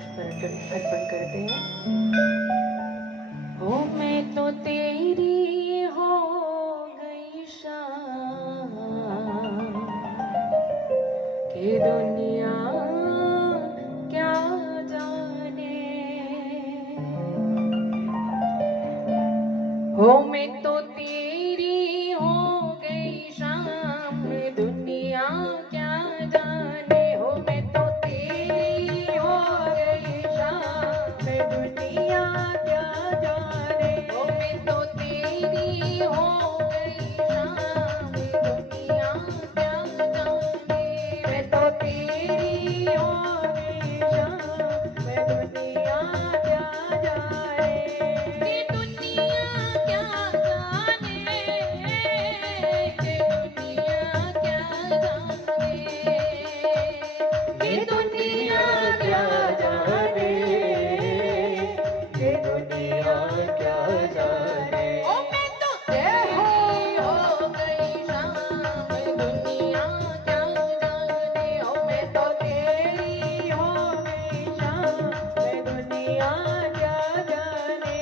पुष्प अर्पण करते हैं। हो मैं तो तेरी हो गई शाम कि दुनिया क्या जाने। हो मैं तो तेरी हो गई शाम दुनिया क्या जाने। हो मैं तो तेरी हो गई शाम दुनिया क्या जाने। हो मैं तो तेरी हो गई शाम दुनिया क्या जाने। मैं तो तेरी हो गई शाम दुनिया क्या जाने। ये दुनिया क्या जाने, ये दुनिया क्या जाने, ये दुनिया क्या जाने, ये दुनिया क्या जाने। ओ मैं तो तेरी हो गई शाम दुनिया क्या जाने। ओ मैं तो तेरी हो गई शाम दुनिया क्या जाने।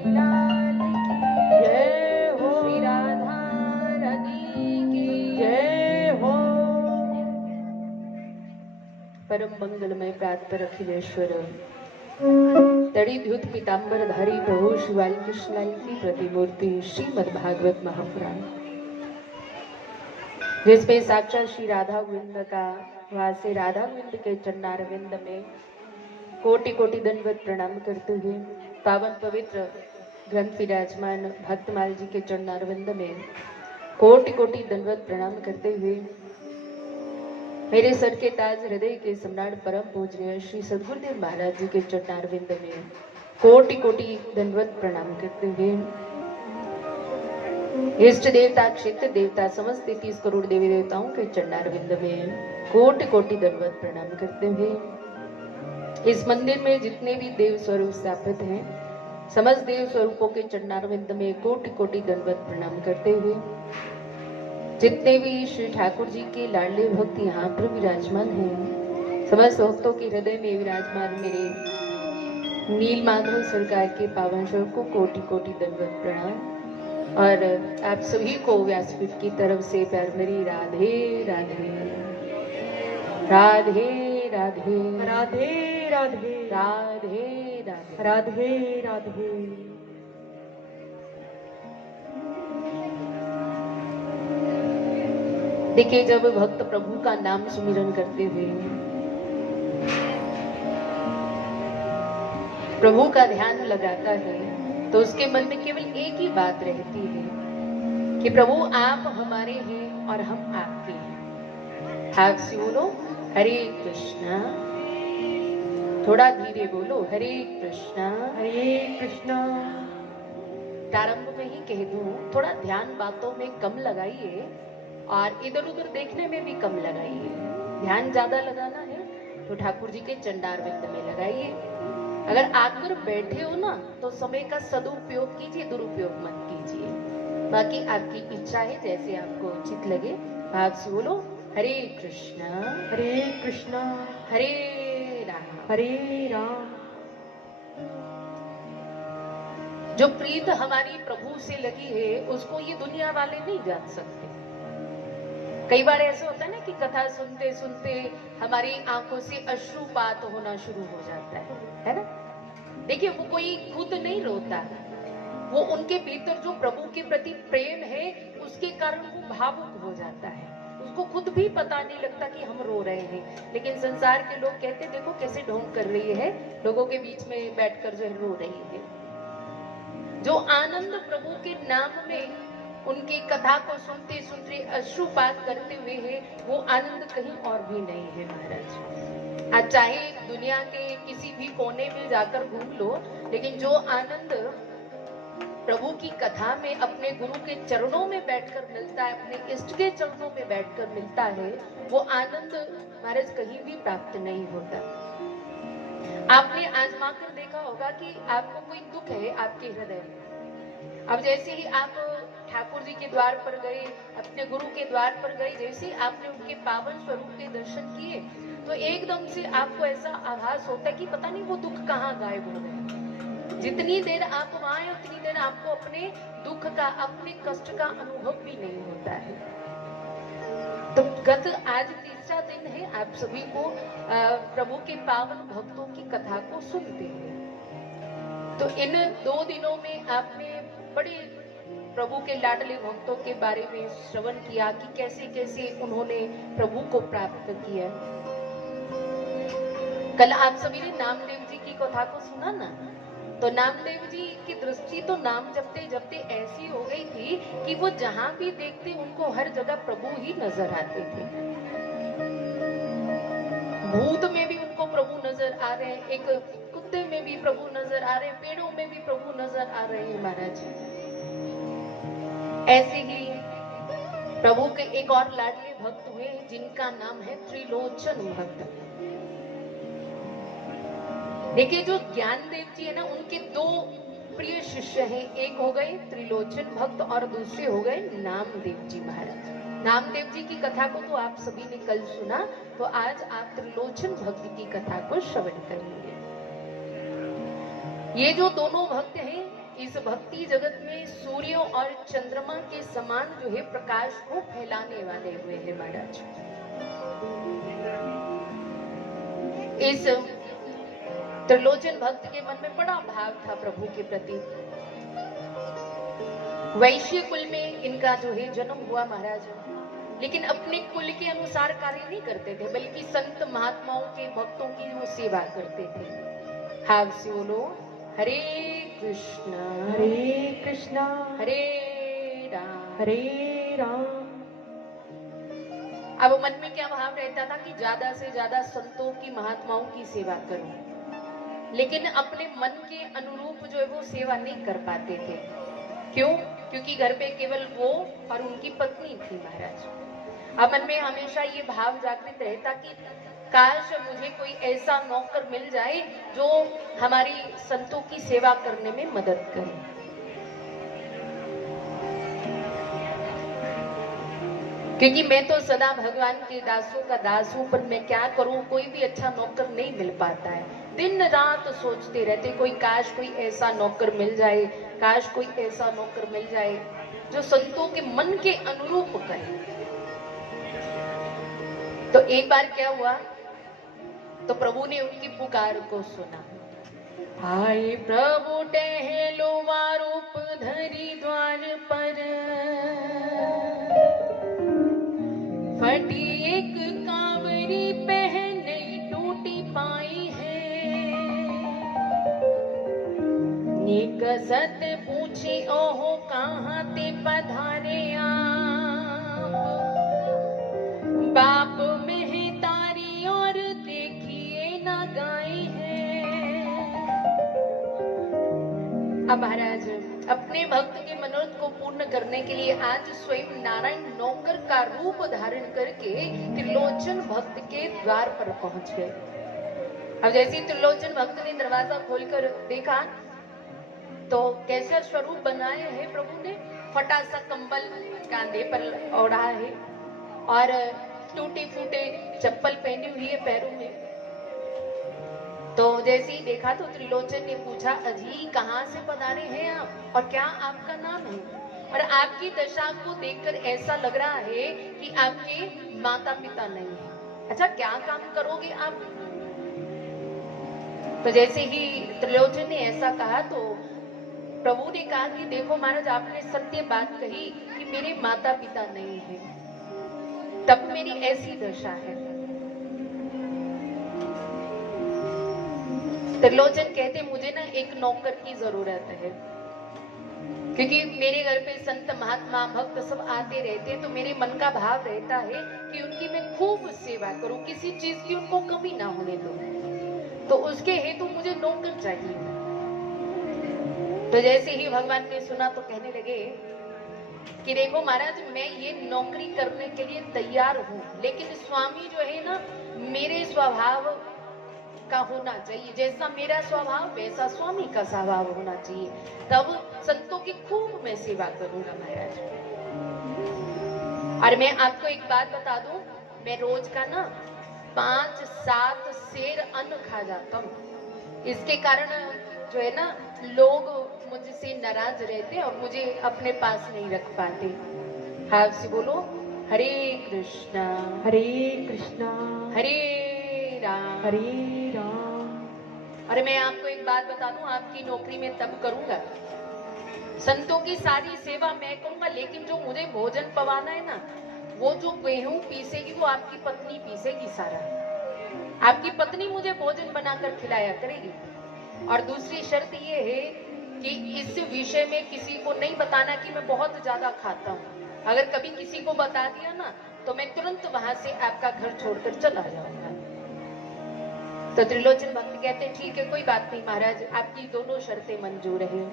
बिहारी लाल की जय हो, श्री राधा रानी की जय हो। परम मंगलमय प्रातः अखिलेश्वर तड़ीद्युत पीताम्बर धारी प्रभु शिवाल कृष्णलाल की प्रतिमूर्ति श्रीमद् भागवत महापुराण, जिसमें साक्षात श्री राधा गोविंद का वास है। राधा गोविंद के चरणारविंद में कोटि कोटि दंडवत प्रणाम करते हुए पावन पवित्र ग्रंथ विराजमान भक्तमाल जी के चरणारविंद में कोटि कोटि दंडवत प्रणाम करते हुए मेरे सर के ताज हृदय के सम्राट परम पूजनीय श्री सद्गुरुदेव महाराज जी के चरणारविंद में कोटि कोटि दंडवत प्रणाम करते हुए इष्ट देवता क्षेत्र देवता समस्त 30 करोड़ देवी देवताओं के चरणारविंद में कोटि कोटि दंडवत प्रणाम करते हुए इस मंदिर में जितने भी देव स्वरूप स्थापित हैं समस्त देव स्वरूपों के चरणारविंद में कोटि कोटि दंडवत प्रणाम करते हुए जितने भी श्री ठाकुर जी के लाडले भक्त यहाँ पर विराजमान हैं, समस्त भक्तों के हृदय में विराजमान मेरे नील माधव सरकार के पावन स्वरूप को कोटि कोटि दंडवत प्रणाम। और आप सभी को व्यासपीठ की तरफ से प्यार भरी राधे राधे राधे राधे राधे राधे राधे राधे राधे राधे। देखिए, जब भक्त प्रभु का नाम सुमिरन करते हुए प्रभु का ध्यान लगाता है तो उसके मन में केवल एक ही बात रहती है कि प्रभु आप हमारे हैं और हम आपके हैं। हाथ से बोलो हरे कृष्णा, थोड़ा धीरे बोलो हरे कृष्णा हरे कृष्णा। प्रारंभ में ही कह दूं, थोड़ा ध्यान बातों में कम लगाइए और इधर उधर देखने में भी कम लगाइए। ध्यान ज्यादा लगाना है तो ठाकुर जी के चंडारविंद में लगाइए। अगर आकर बैठे हो ना तो समय का सदुपयोग कीजिए, दुरुपयोग मत कीजिए। बाकी आपकी इच्छा है, जैसे आपको उचित लगे। भाव से बोलो हरे कृष्णा हरे राम। जो प्रीत हमारी प्रभु से लगी है उसको ये दुनिया वाले नहीं जान सकते। कई बार ऐसा होता है ना कि कथा सुनते सुनते हमारी आंखों से अश्रुपात होना शुरू हो जाता है ना। देखिए, वो कोई खुद नहीं रोता, वो उनके भीतर जो प्रभु के प्रति प्रेम है उसके कारण वो भावुक हो जाता है। उसको खुद भी पता नहीं लगता कि हम रो रहे हैं, लेकिन संसार के लोग कहते देखो कैसे ढोंग कर रही है, लोगों के बीच में बैठकर जो है रो रही है। जो आनंद प्रभु के नाम में उनकी कथा को सुनते सुनते अश्रुपात करते हुए है, वो आनंद कहीं और भी नहीं है महाराज। आज चाहे दुनिया के किसी भी कोने में जाकर घूम लो, लेकिन जो आनंद प्रभु की कथा में अपने गुरु के चरणों में बैठकर मिलता है, अपने इष्ट के चरणों में बैठकर मिलता है, वो आनंद महाराज कहीं भी प्राप्त नहीं होता। आपने आजमा कर देखा होगा कि आपको कोई दुख है आपके हृदय में, अब जैसे ही आप ठाकुर जी के द्वार पर गए, अपने गुरु के द्वार पर गए, जैसे आपने उनके पावन स्वरूप के दर्शन किए तो एकदम से आपको ऐसा आभास होता है कि पता नहीं वो दुख कहाँ गायब हो गए। जितनी देर आप वहां हैं उतनी देर आपको अपने दुख का, अपने कष्ट का अनुभव भी नहीं होता है। तो गत आज तीसरा दिन है, आप सभी को प्रभु के पावन भक्तों की कथा को सुनते हैं। तो इन 2 दिनों में आपने बड़े प्रभु के लाडले भक्तों के बारे में श्रवण किया कि कैसे कैसे उन्होंने प्रभु को प्राप्त किया। कल आप सभी ने नामदेव जी की कथा को सुना ना, तो नामदेव जी की दृष्टि तो नाम जपते जपते ऐसी हो गई थी कि वो जहां भी देखते उनको हर जगह प्रभु ही नजर आते थे। भूत में भी उनको प्रभु नजर आ रहे हैं, एक कुत्ते में भी प्रभु नजर आ रहे हैं, पेड़ों में भी प्रभु नजर आ रहे हैं महाराज। ऐसे ही प्रभु के एक और लाडले भक्त हुए जिनका नाम है त्रिलोचन भक्त। देखिए, जो ज्ञानदेव जी है ना, उनके 2 प्रिय शिष्य हैं, एक हो गए त्रिलोचन भक्त और दूसरे हो गए नामदेव जी महाराज। नामदेव जी की कथा को तो आप सभी ने कल सुना, तो आज आप त्रिलोचन भक्त की कथा को श्रवण करेंगे। ये जो दोनों भक्त हैं इस भक्ति जगत में सूर्य और चंद्रमा के समान जो है प्रकाश को फैलाने वाले हुए हैं महाराज। इस त्रिलोचन भक्त के मन में बड़ा भाव था प्रभु के प्रति। वैश्य कुल में इनका जो है जन्म हुआ महाराज, लेकिन अपने कुल के अनुसार कार्य नहीं करते थे, बल्कि संत महात्माओं के भक्तों की वो सेवा करते थे। हाव से बोलो हरे कृष्णा हरे राम। अब मन में क्या भाव रहता था कि ज्यादा से ज्यादा संतों की महात्माओं की सेवा करूं, लेकिन अपने मन के अनुरूप जो है वो सेवा नहीं कर पाते थे। क्यों? क्योंकि घर पे केवल वो और उनकी पत्नी थी महाराज। अब मन में हमेशा ये भाव जागृत रहता कि काश मुझे कोई ऐसा नौकर मिल जाए जो हमारी संतों की सेवा करने में मदद करे। क्योंकि मैं तो सदा भगवान के दासों का दास हूं, पर मैं क्या करूं, कोई भी अच्छा नौकर नहीं मिल पाता है। दिन रात सोचते रहते कोई काश कोई ऐसा नौकर मिल जाए, काश कोई ऐसा नौकर मिल जाए जो संतों के मन के अनुरूप करे। तो एक बार क्या हुआ, तो प्रभु ने उनकी पुकार को सुना। आए प्रभु टहलो रूप धरी द्वार पर, फटी एक कांवरी पहने टूटी पाई है। निकसत पूछी ओहो कहाँ ते पधारे आप, बाप में तारी और देखिए ना गाई है। अब महाराज अपने भक्त के मनोरथ को पूर्ण करने के लिए आज स्वयं नारायण नौकर का रूप धारण करके त्रिलोचन भक्त के द्वार पर पहुंच गए। अब जैसे त्रिलोचन भक्त ने दरवाजा खोलकर देखा तो कैसा स्वरूप बनाया है प्रभु ने। फटा सा कंबल कांधे पर ओढ़ा है और टूटे फूटे चप्पल पहनी हुई है पैरों में। तो जैसे ही देखा तो त्रिलोचन ने पूछा, अजी कहाँ से पधारे हैं आप और क्या आपका नाम है? और आपकी दशा को देखकर ऐसा लग रहा है कि आपके माता पिता नहीं है। अच्छा क्या काम करोगे आप? तो जैसे ही त्रिलोचन ने ऐसा कहा तो प्रभु ने कहा कि देखो महाराज, आपने सत्य बात कही कि मेरे माता पिता नहीं है, तब मेरी ऐसी दशा है। त्रिलोचन कहते मुझे ना एक नौकर की जरूरत है, क्योंकि मेरे घर पे संत महात्मा भक्त सब आते रहते हैं, तो मेरे मन का भाव रहता है कि उनकी मैं खूब सेवा करूं, किसी चीज की उनको कमी ना होने दूं। तो उसके हेतु मुझे नौकर चाहिए। तो जैसे ही भगवान ने सुना तो कहने लगे कि देखो महाराज, मैं ये नौकरी करने के लिए तैयार हूं, लेकिन स्वामी जो है ना मेरे स्वभाव का होना चाहिए। जैसा मेरा स्वभाव वैसा स्वामी का स्वभाव होना चाहिए, तब संतों की खूब मैं सेवा करूंगा महाराज। और मैं आपको एक बात बता दूं, मैं रोज का ना 5-7 सेर अन्न खा जाता हूं। इसके कारण जो है ना लोग मुझसे नाराज रहते और मुझे अपने पास नहीं रख पाते। हाथ से बोलो हरे कृष्णा हरे राम अरे मैं आपको एक बात बता दूं, आपकी नौकरी में तब करूंगा, संतों की सारी सेवा मैं करूंगा, लेकिन जो मुझे भोजन पवाना है ना, वो जो गेहूं पीसेगी वो आपकी पत्नी पीसेगी सारा। आपकी पत्नी मुझे भोजन बनाकर खिलाया करेगी। और दूसरी शर्त ये है कि इस विषय में किसी को नहीं बताना कि मैं बहुत ज्यादा खाता हूँ। अगर कभी किसी को बता दिया ना तो मैं तुरंत वहां से आपका घर छोड़कर चला जाऊंगा। तो त्रिलोचन भक्त कहते हैं ठीक है, कोई बात नहीं महाराज, आपकी दोनों शर्तें मंजूर है।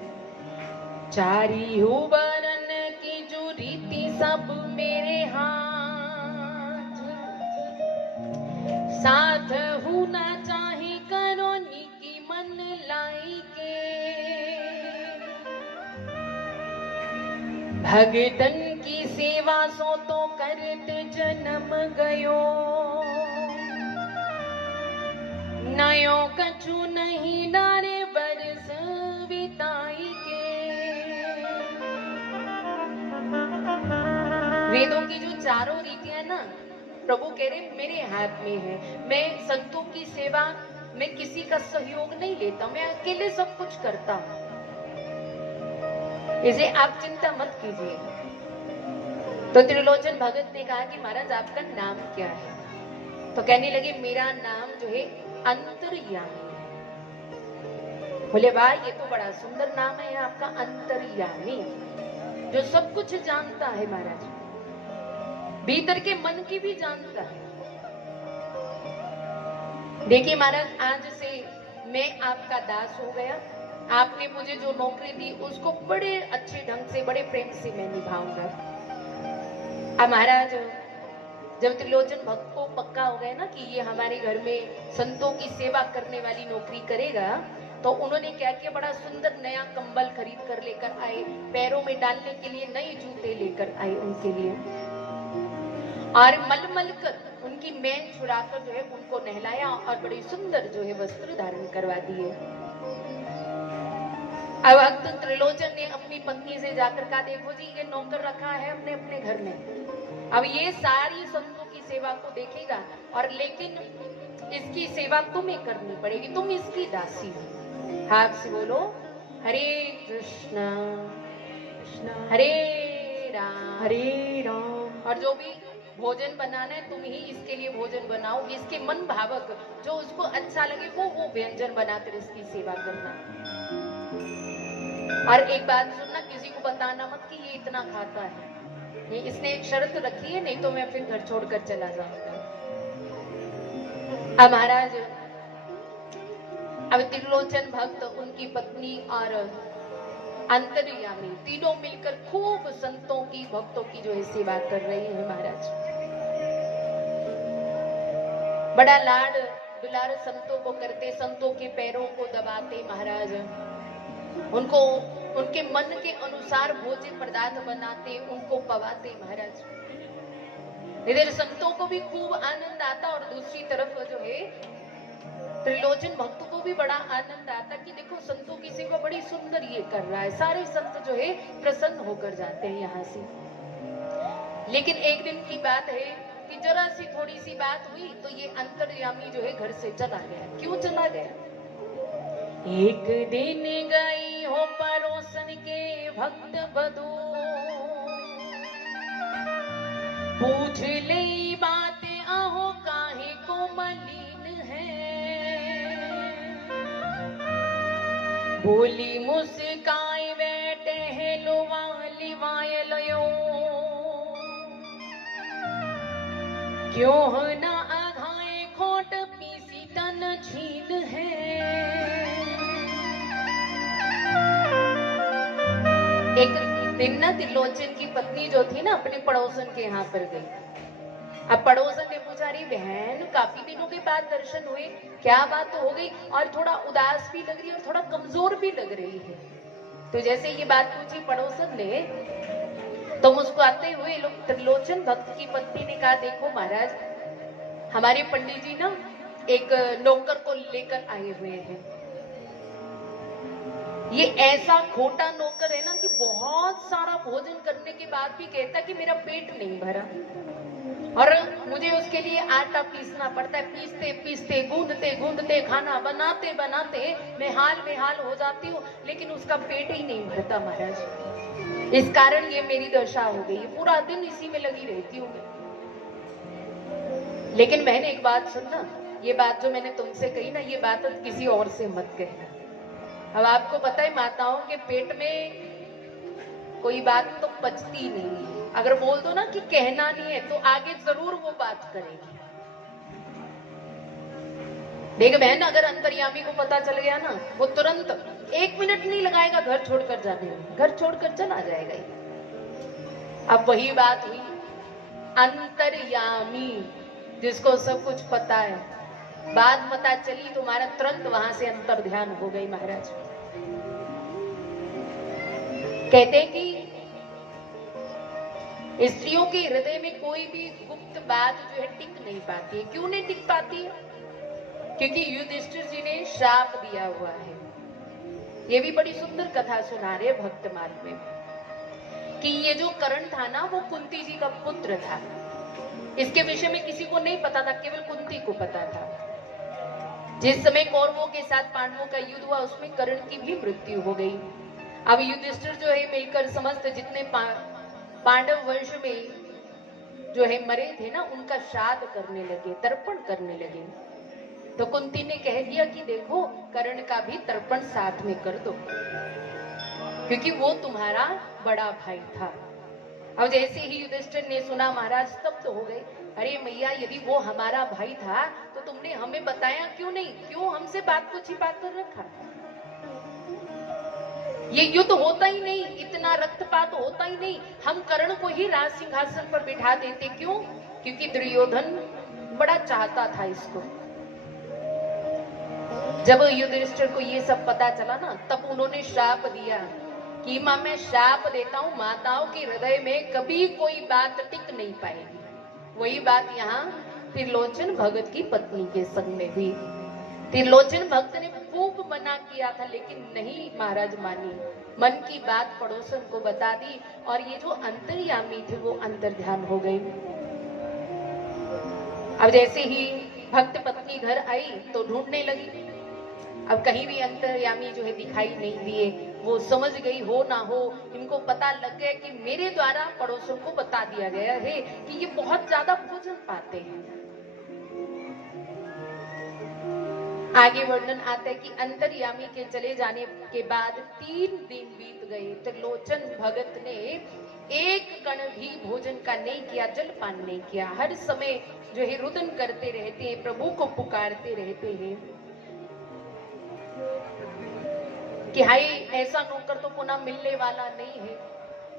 चारी हुबरन की जो रीति सब मेरे हाथ, साथ होना चाहे करो निकी मन लाई के, भगतन की सेवा सो तो करते जन्म गयो, नयो कछु नहीं डारे बरस बिताई के। वेदों की जो चारों रीतियां ना प्रभु कह रहे मेरे हाथ में है। मैं संतों की सेवा में किसी का सहयोग नहीं लेता, मैं अकेले सब कुछ करता हूं। इसे आप चिंता मत कीजिए। तो त्रिलोचन भगत ने कहा कि महाराज आपका नाम क्या है? तो कहने लगे मेरा नाम जो है अंतर्यामी। बोले वाह, ये तो बड़ा सुंदर नाम है आपका, अंतर्यामी, जो सब कुछ जानता है महाराज, भीतर के मन की भी जानता है। देखिए महाराज, आज से मैं आपका दास हो गया, आपने मुझे जो नौकरी दी उसको बड़े अच्छे ढंग से, बड़े प्रेम से मैं निभाऊंगा। अब महाराज जब त्रिलोचन भक्त को पक्का हो गया ना कि ये हमारे घर में संतों की सेवा करने वाली नौकरी करेगा, तो उन्होंने क्या किया, बड़ा सुंदर नया कंबल खरीद कर लेकर आए, पैरों में डालने के लिए नए जूते लेकर आए उनके लिए, और मलमल कर उनकी मैल छुड़ाकर जो है उनको नहलाया और बड़ी सुंदर जो है वस्त्र धारण करवा दिए। अब भक्त त्रिलोचन ने अपनी पत्नी से जाकर कहा, देखो जी ये नौकर रखा है हमने अपने घर में, अब ये सारी संतों की सेवा को देखेगा, और लेकिन इसकी सेवा तुम्हें करनी पड़ेगी, तुम इसकी दासी हो। हाथ से बोलो हरे कृष्णा हरे राम। और जो भी भोजन बनाना है तुम ही इसके लिए भोजन बनाओ, इसके मन भावक जो उसको अच्छा लगे वो व्यंजन बनाकर इसकी सेवा करना। और एक बात सुनना, किसी को बताना मत कि ये इतना खाता है, ये इसने एक शर्त रखी है, नहीं तो मैं फिर घर छोड़कर चला जाऊंगा। अब महाराज अब त्रिलोचन भक्त, उनकी पत्नी और अंतर्यामी तीनों मिलकर खूब संतों की, भक्तों की जो है सेवा कर रही है महाराज। बड़ा लाड दुलार संतों को करते, संतों के पैरों को दबाते महाराज, उनको उनके मन के अनुसार भोजन पदार्थ बनाते, उनको पवाते महाराज। इधर संतों को भी खूब आनंद आता और दूसरी तरफ जो है त्रिलोचन भक्त को भी बड़ा आनंद आता कि देखो संतों की सेवा बड़ी सुंदर ये कर रहा है, सारे संत जो है प्रसन्न होकर जाते हैं यहाँ से। लेकिन एक दिन की बात है कि जरा सी थोड़ी सी बात हुई तो ये अंतर्यामी जो है घर से चला गया। क्यों चला गया? एक दिन गई हो पड़ोसन के भक्त बधू, पूछ ले बात आहो काहे को मलिन है, बोली मुस्काए बैठे है लोवाली वायलयो, क्यों ना आघाए खोट पीसी तन छीन है। एक दिन ना त्रिलोचन की पत्नी जो थी ना अपने पड़ोसन के यहाँ पर गई। अब पड़ोसन ने पूछा, रही बहन काफी दिनों के बाद दर्शन हुए, क्या बात हो गई, और थोड़ा उदास भी लग रही है और थोड़ा कमजोर भी लग रही है। तो जैसे ये बात पूछी पड़ोसन ने, तो मुस्कुराते हुए लोग त्रिलोचन भक्त की पत्नी ने कहा, देखो महाराज हमारे पंडित जी ना एक नौकर को लेकर आए हुए हैं, ये ऐसा खोटा नौकर है ना कि बहुत सारा भोजन करने के बाद भी कहता कि मेरा पेट नहीं भरा, और मुझे उसके लिए आटा पीसना पड़ता है, पीसते पीसते गूंदते गूंदते खाना बनाते बनाते मैं हाल हो जाती हूँ, लेकिन उसका पेट ही नहीं भरता महाराज। इस कारण ये मेरी दशा हो गई, पूरा दिन इसी में लगी रहती हूँ। लेकिन मैंने एक बात सुनना, ये बात जो मैंने तुमसे कही ना, ये बात किसी और से मत कहना। अब आपको पता है माताओं के पेट में कोई बात तो पचती नहीं है, अगर बोल दो ना कि कहना नहीं है तो आगे जरूर वो बात करेगी। देख बहन, अगर अंतर्यामी को पता चल गया ना, वो तुरंत 1 मिनट नहीं लगाएगा घर छोड़कर जाने में, घर छोड़कर चला जाएगा। अब वही बात हुई, अंतर्यामी जिसको सब कुछ पता है, बात पता चली तुम्हारा तुरंत वहां से अंतर ध्यान हो गई महाराज। कहते कि स्त्रियों के हृदय में कोई भी गुप्त बात जो है टिक नहीं पाती है। क्यों नहीं टिक पाती है? क्योंकि युधिष्ठिर जी ने श्राप दिया हुआ है। ये भी बड़ी सुंदर कथा सुना रहे भक्तमाल में। कि ये जो कर्ण था ना वो कुंती जी का पुत्र था। इसके विषय में किसी को नहीं पता था, केवल कुंती को पता था। जिस समय कौरवों के साथ पांडवों का युद्ध हुआ उसमें कर्ण की भी मृत्यु हो गई। अब युधिष्ठिर जो है मिलकर समस्त जितने पांडव वंश में जो है मरे थे ना उनका श्राद्ध करने लगे, तर्पण करने लगे। तो कुंती ने कह दिया कि देखो कर्ण का भी तर्पण साथ में कर दो, क्योंकि वो तुम्हारा बड़ा भाई था। अब जैसे ही युधिष्ठिर ने सुना महाराज स्तब्ध हो गए। अरे मैया, यदि वो हमारा भाई था तो तुमने हमें बताया क्यों नहीं? क्यों हमसे बात को छिपा कर रखा? ये युद्ध होता ही नहीं, इतना रक्तपात होता ही नहीं, हम कर्ण को ही राज सिंहासन पर बिठा देते। क्यों? क्योंकि दुर्योधन बड़ा चाहता था इसको। जब युधिष्ठिर को ये सब पता चला ना, तब उन्होंने श्राप दिया कि मां मैं श्राप देता हूं, माताओं के हृदय में कभी कोई बात टिक नहीं पाएगी। वही बात यहाँ त्रिलोचन भगत की पत्नी के संग में हुई। त्रिलोचन भक्त ने खूब मना किया था, लेकिन नहीं महाराज मानी, मन की बात पड़ोसन को बता दी और ये जो अंतर्यामी थे वो अंतर्ध्यान हो गए। अब जैसे ही भक्त पत्नी घर आई तो ढूंढने लगी। अब कहीं भी अंतर्यामी जो है दिखाई नहीं दिए। वो समझ गई हो ना हो, इनको पता लग गया कि मेरे द्वारा पड़ोसन को बता दिया गया है कि ये बहुत ज्यादा भोजन पाते हैं। आगे वर्णन आता है कि अंतर्यामी के चले जाने के बाद 3 दिन बीत गए। त्रिलोचन भगत ने एक कण भी भोजन का नहीं किया, जलपान नहीं किया। हर समय जो है रुदन करते रहते हैं, प्रभु को पुकारते रहते हैं कि हाय ऐसा नौकर तो पुनः मिलने वाला नहीं है,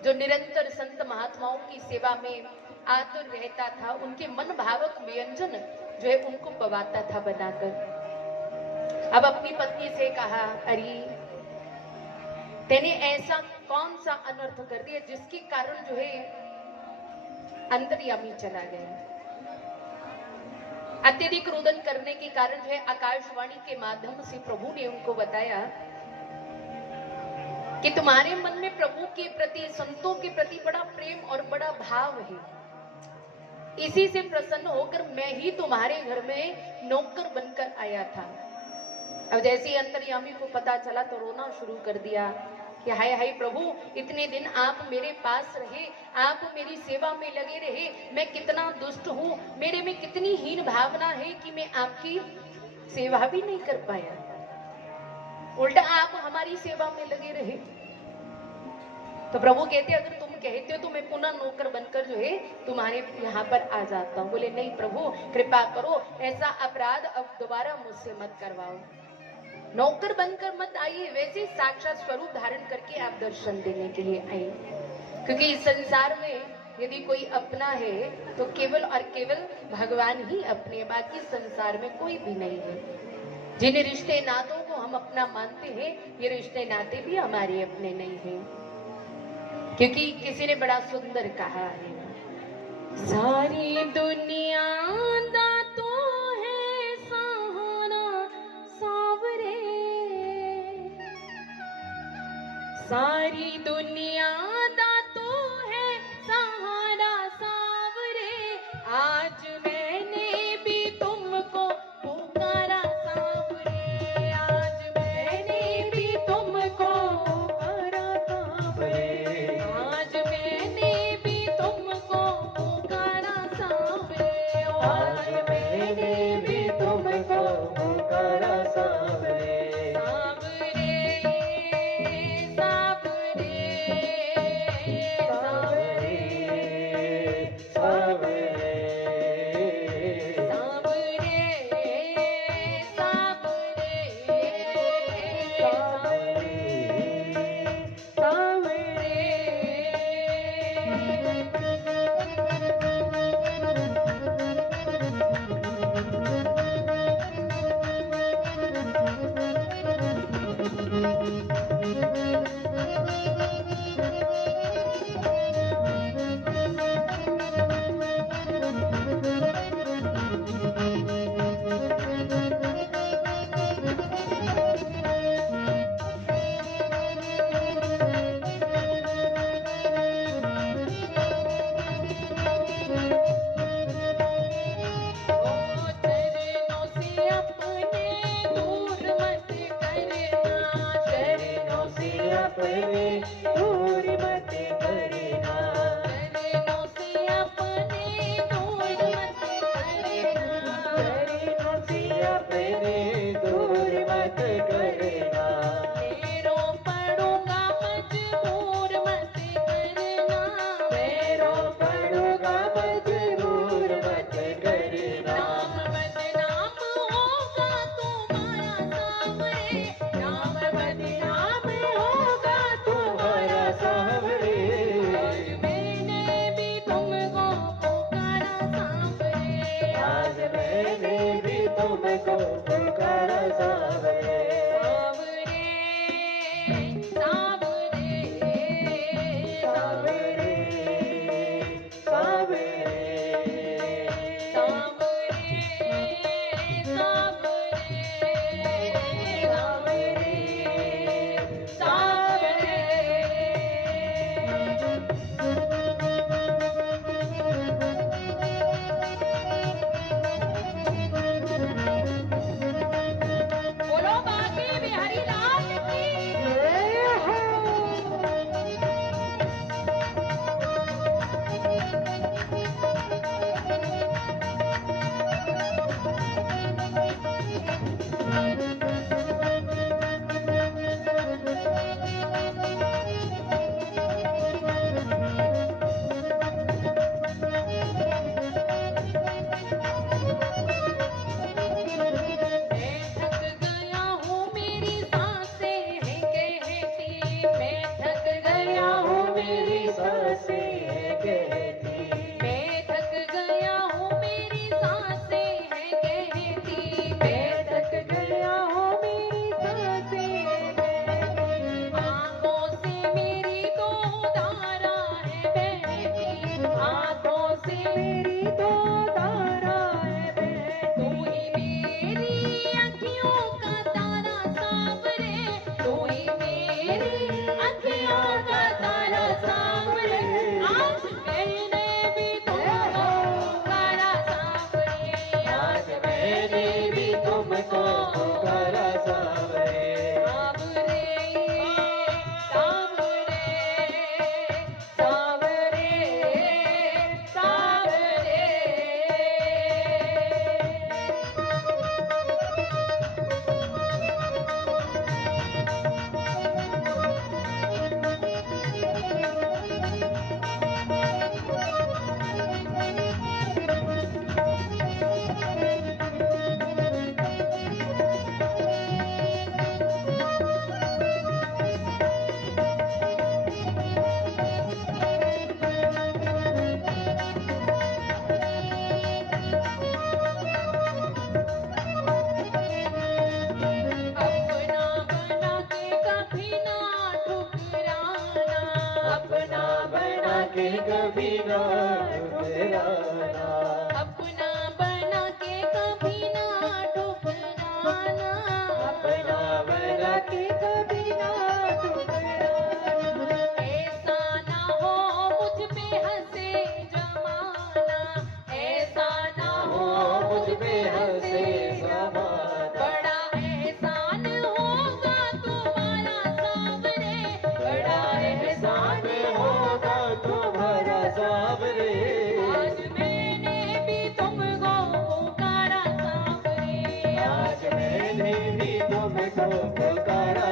जो निरंतर संत महात्माओं की सेवा में आतुर रहता था, उनके मन भावक व्यंजन जो है उनको पवाता था बनाकर। अब अपनी पत्नी से कहा, अरे तेने ऐसा कौन सा अनर्थ कर दिया जिसके कारण जो है अंतर्यामी चला गया? अत्यधिक रुदन करने के कारण जो है आकाशवाणी के माध्यम से प्रभु ने उनको बताया कि तुम्हारे मन में प्रभु के प्रति, संतों के प्रति बड़ा प्रेम और बड़ा भाव है। इसी से प्रसन्न होकर मैं ही तुम्हारे घर में नौकर बनकर आया था। अब जैसे अंतर्यामी को पता चला तो रोना शुरू कर दिया कि हाय हाय प्रभु, इतने दिन आप मेरे पास रहे, आप मेरी सेवा में लगे रहे, मैं कितना दुष्ट हूँ, मेरे में कितनी हीन भावना है कि मैं आपकी सेवा भी नहीं कर पाया, उल्टा आप हमारी सेवा में लगे रहे। तो प्रभु कहते अगर तुम कहते हो तो मैं पुनः नौकर बनकर जो है तुम्हारे यहाँ पर आ जाता हूँ। बोले नहीं प्रभु कृपा करो, ऐसा अपराध अब दोबारा मुझसे मत करवाओ, नौकर बनकर मत आइए, वैसे साक्षात स्वरूप धारण करके आप दर्शन देने के लिए आइए। क्योंकि इस संसार में यदि कोई अपना है तो केवल और केवल भगवान ही अपने, बाकी संसार में कोई भी नहीं है। जिन रिश्ते नातों को हम अपना मानते हैं, ये रिश्ते नाते भी हमारे अपने नहीं हैं। क्योंकि किसी ने बड़ा सुंदर कहा है, सारी दुनिया दा तो है सहारा सावरे, सारी दुनिया दा तो है सहारा सावरे, आज मैंने भी तुमको पुकारा सावरे, आज मैंने भी तुमको पुकारा सावरे, आज मैंने भी तुमको पुकारा सावरे, आज मैंने भी तुमको पुकारा सावरे, सावरे सावरे अपने दूर मत करना, चरणों से अपने दूर मत करना, चरणों से अपने दूर मत करना, पैरों पड़ूंगा मजबूर मत करना, पैरों पड़ूंगा मजबूर मत करना, नाम बदनाम होगा तुम्हारा सामने, नाम बदनाम होगा तुम्हारा सावरे, आज मैंने भी तुमको पुकारा सांवरे, आज मैंने भी तुमको पुकारा सावरे, सांवरे, सांवरे, सावरे, सावरे, सांवरे, सांवरे, बोलो बाकी बिहारी लाल की मैं थक गया हूँ मेरी सांसें हैं कहती, मैं थक गया हूँ मेरी सांसें हैं कहती, मैं थक गया हूँ मेरी सांसें हैं कहती, मैं थक गया हूँ मेरी सांसें हैं कहती, आँखों से मेरी तो धारा है बहती, आँखों से मेरी तो धारा है बहती, तू ही मेरी अखियों का तारा सांवरे, तू ही मेरी अखियों का तारा सांवरे, आज मैंने भी तुमको पुकारा सांवरे, आज मैंने भी तुमको पुकारा सावरे, सांवरे, सांवरे, सांवरे, सांवरे। अपना बना के कभी ना ठुकराना, अपना बना के कभी ना ठुकराना, अपना बना के कभी ना ठुकराना, अपना बना के कभी ना ठुकराना, ऐसा ना हो मुझ पे हंसे जमाना, ऐसा ना हो मुझ पे हंसे ज़माना, बड़ा एहसान होगा तुम्हारा सांवरे, बड़ा एहसान होगा तुम्हारा सावरे, आज मैंने भी तुमको पुकारा सांवरे, आज मैंने भी तुमको पुकारा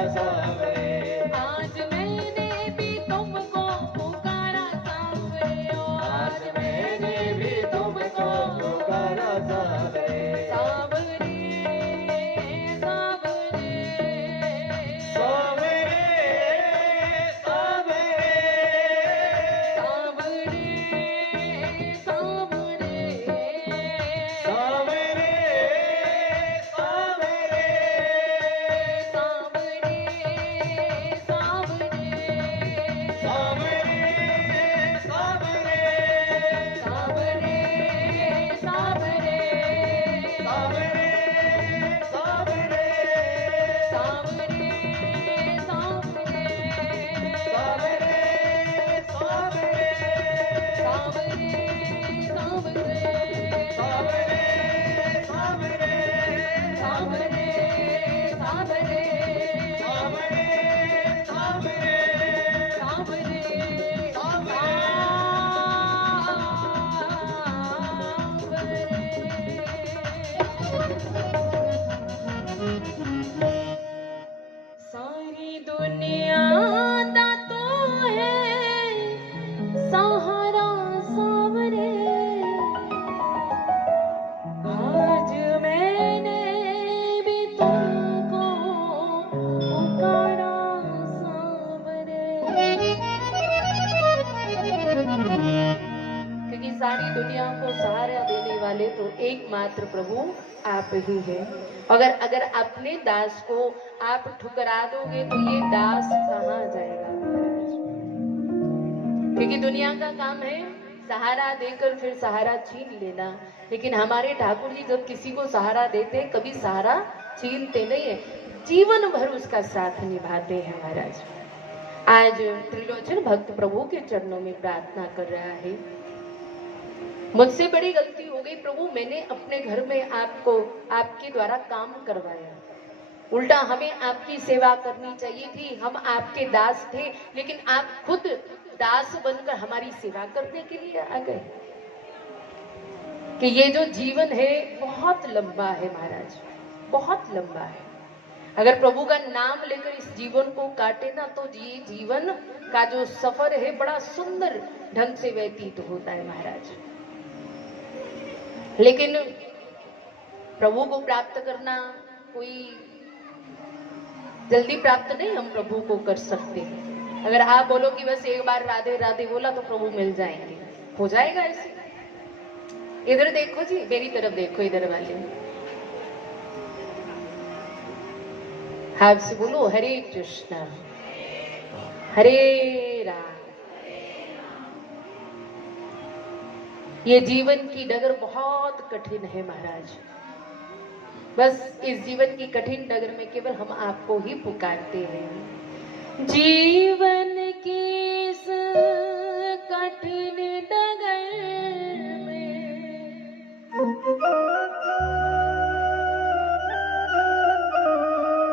एकमात्र प्रभु आप ही हैं। अगर अपने दास को आप ठुकरा दोगे तो ये दास कहाँ जाएगा महाराज? क्योंकि दुनिया का काम है सहारा देकर फिर सहारा छीन लेना, लेकिन हमारे ठाकुर जी जब किसी को सहारा देते कभी सहारा छीनते नहीं है, जीवन भर उसका साथ निभाते हैं महाराज। आज त्रिलोचन भक्त प्रभु के चरणों में प्रार्थना कर रहा है, मुझसे बड़ी गलती हो गई प्रभु, मैंने अपने घर में आपको आपके द्वारा काम करवाया, उल्टा हमें आपकी सेवा करनी चाहिए थी, हम आपके दास थे, लेकिन आप खुद दास बनकर हमारी सेवा करने के लिए आ गए। कि ये जो जीवन है बहुत लंबा है महाराज, बहुत लंबा है। अगर प्रभु का नाम लेकर इस जीवन को काटे ना तो ये जीवन का जो सफर है बड़ा सुंदर ढंग से व्यतीत होता है महाराज। लेकिन प्रभु को प्राप्त करना कोई जल्दी प्राप्त नहीं हम प्रभु को कर सकते। अगर आप बोलो कि बस एक बार राधे राधे बोला तो प्रभु मिल जाएंगे, हो जाएगा ऐसे? इधर देखो जी, मेरी तरफ देखो, इधर वाले हाथ से बोलो हरे कृष्णा हरे राम। ये जीवन की डगर बहुत कठिन है महाराज, बस इस जीवन की कठिन डगर में केवल हम आपको ही पुकारते हैं। जीवन की इस कठिन डगर में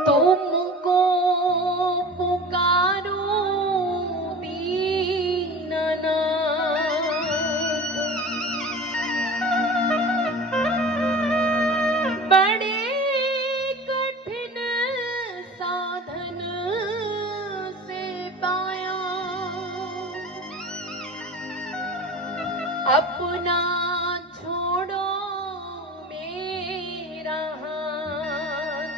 तुमको पुकारो दीननाथ, बड़े कठिन साधन से पाया अपना छोड़ो मेरा हाथ,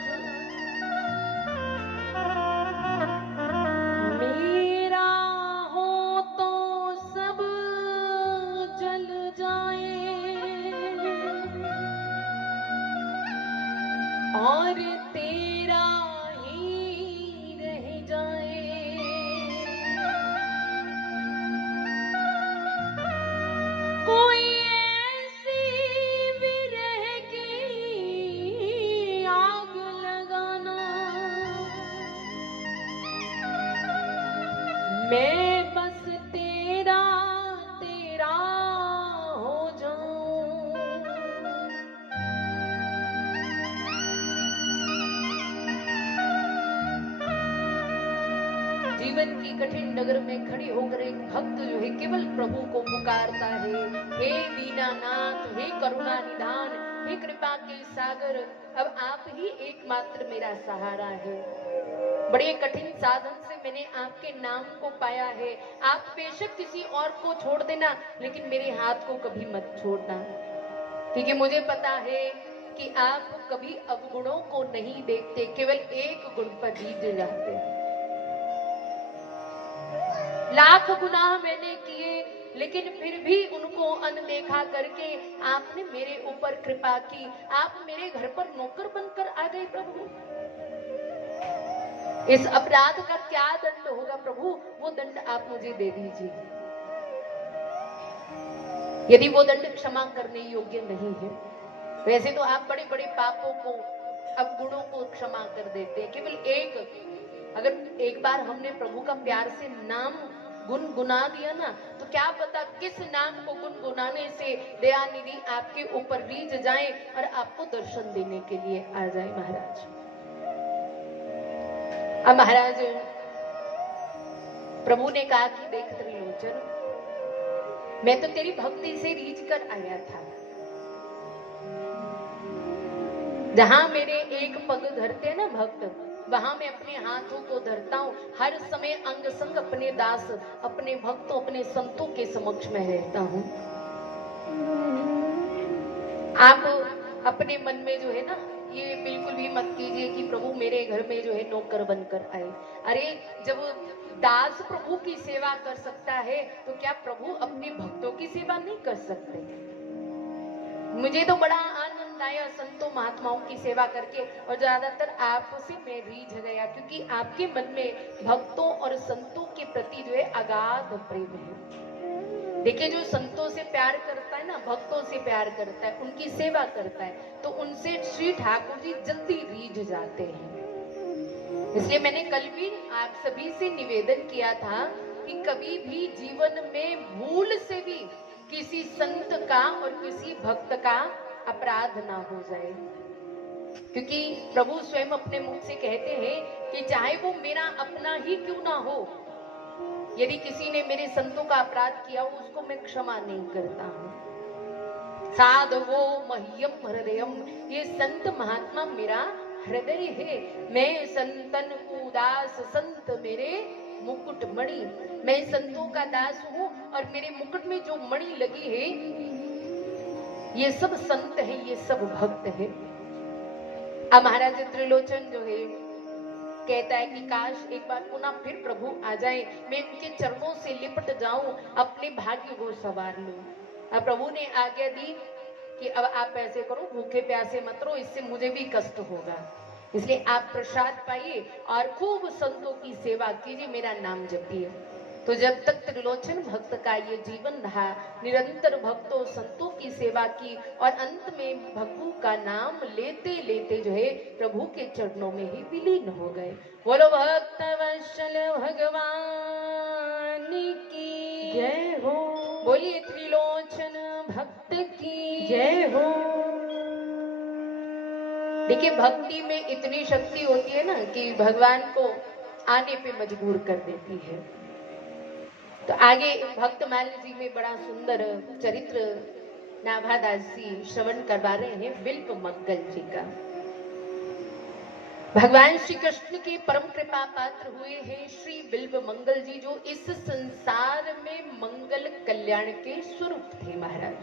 मेरा हो तो सब जल जाए और तेरा ही रह जाए। कोई ऐसी विरह की आग लगाना, मैं बस तेरा तेरा हो जाऊं। जीवन की कठिन नगर में खड़ी होकर एक भक्त जो है केवल प्रभु को पुकारता है, हे दीनानाथ, हे करुणा निधान, हे कृपा के सागर, अब आप ही एकमात्र मेरा सहारा है। बड़े कठिन साधन से मैंने आपके नाम को पाया है, आप बेशक किसी और को छोड़ देना लेकिन मेरे हाथ को कभी मत छोड़ना, क्योंकि मुझे पता है कि आप कभी अवगुणों को नहीं देखते, केवल एक गुण पर जीत जाते हैं। लाख गुनाह मैंने किए लेकिन फिर भी उनको अनदेखा करके आपने मेरे ऊपर कृपा की, आप मेरे घर पर नौकर बनकर आ गए प्रभु। इस अपराध का क्या दंड होगा प्रभु, वो दंड आप मुझे दे दीजिए। यदि वो दंड क्षमा करने योग्य नहीं है, वैसे तो आप बड़े बड़े पापों को अवगुणों को क्षमा कर देते हैं, केवल एक, अगर एक बार हमने प्रभु का प्यार से नाम गुनगुना दिया ना तो क्या पता किस नाम को गुनगुनाने से दयानिधि आपके ऊपर रीझ जाए और आपको दर्शन देने के लिए आ जाए महाराज। अब महाराज प्रभु ने कहा कि देख त्रिलोचन, मैं तो तेरी भक्ति से रीझ कर आया था, जहां मेरे एक पग धरते ना भक्त, वहां मैं अपने हाथों को धरता हूं, हर समय अंग संग अपने दास अपने भक्तों अपने संतों के समक्ष में रहता हूं। आप अपने मन में जो है ना ये बिल्कुल भी मत कीजिए कि प्रभु मेरे घर में जो है नौकर बनकर आए। अरे जब दास प्रभु की सेवा कर सकता है तो क्या प्रभु अपने भक्तों की सेवा नहीं कर सकते? मुझे तो बड़ा आनंद आया संतों महात्माओं की सेवा करके, और ज्यादातर आपसे मैं रीझ गया, क्योंकि आपके मन में भक्तों और संतों के प्रति जो है अगाध प्रेम है। देखिए, जो संतों से प्यार करता है ना, भक्तों से प्यार करता है, उनकी सेवा करता है, तो उनसे श्री ठाकुर जी जल्दी रीझ जाते हैं। इसलिए मैंने कल भी आप सभी से निवेदन किया था कि कभी भी जीवन में भूल से भी किसी संत का और किसी भक्त का अपराध ना हो जाए, क्योंकि प्रभु स्वयं अपने मुख से कहते हैं कि चाहे वो मेरा अपना ही क्यों ना हो, यदि किसी ने मेरे संतों का अपराध किया हो, उसको मैं क्षमा नहीं करता हूं। साधवो मह्यम हृदयम, ये संत महात्मा मेरा हृदय है। मैं संतन को दास, संत मेरे मुकुट मणि। मैं संतों का दास हूं, और मेरे मुकुट में जो मणि लगी है, ये सब संत है, ये सब भक्त है। अब महाराज त्रिलोचन जो है कहता है कि काश एक बार पुनः फिर प्रभु आ जाए, मैं उनके चरणों से लिपट जाऊं, अपने भाग्य को संवार लूं। अब प्रभु ने आज्ञा दी कि अब आप ऐसे करो, भूखे प्यासे मत रहो, इससे मुझे भी कष्ट होगा, इसलिए आप प्रसाद पाइए और खूब संतों की सेवा कीजिए, मेरा नाम जपिए। तो जब तक त्रिलोचन भक्त का ये जीवन रहा, निरंतर भक्तों संतों की सेवा की, और अंत में प्रभु का नाम लेते लेते जो है प्रभु के चरणों में ही विलीन हो गए। बोलो भक्त वत्सल भगवान की जय हो, बोलिए त्रिलोचन भक्त की जय हो। देखिए, भक्ति में इतनी शक्ति होती है ना कि भगवान को आने पे मजबूर कर देती है। तो आगे भक्तमाल जी में बड़ा सुंदर चरित्र नाभादास जी श्रवण करवा रहे हैं बिल्व मंगल जी का। भगवान श्री कृष्ण के परम कृपा पात्र हुए हैं श्री बिल्व मंगल जी, जो इस संसार में मंगल कल्याण के स्वरूप थे महाराज।